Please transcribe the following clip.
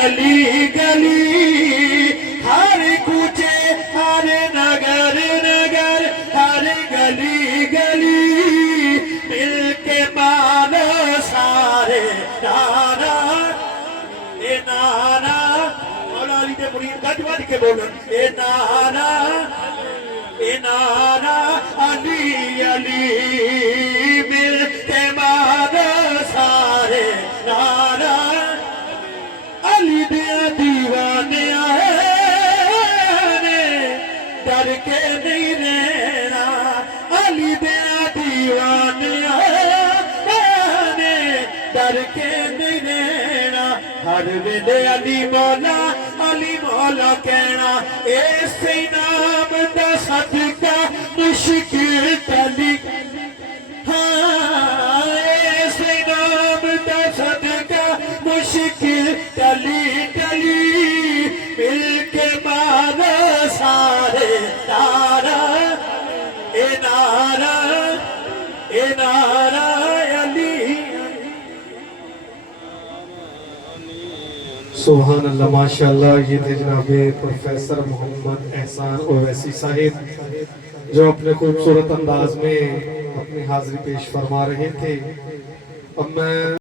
गली गली, हर कूचे हर नगर नगर, हर गली गली मिलके मानो सारे नारा ए नारा। मौला अली दे मुरीद गज बज के बोलन ए नारा अली अली मिलके मानो सारे नारा। अली दिया दीवाने ने डर के नहीं रहना, अली दिया दीवाने ने डर के नहीं रहना। हर वेले अली मौला कहना, इस नाम दा सदका मुश्किल टली। हाँ इस नाम दा सदका मुश्किल टली टली, मिलके मारो सारे नारा ए नारा ए नारा अली। सुभान अल्लाह, माशाअल्लाह। ये थे जनाब प्रोफेसर मोहम्मद एहसान ओवैसी साहिब, जो अपने खूबसूरत अंदाज में अपनी हाजिरी पेश फरमा रहे थे। अब मैं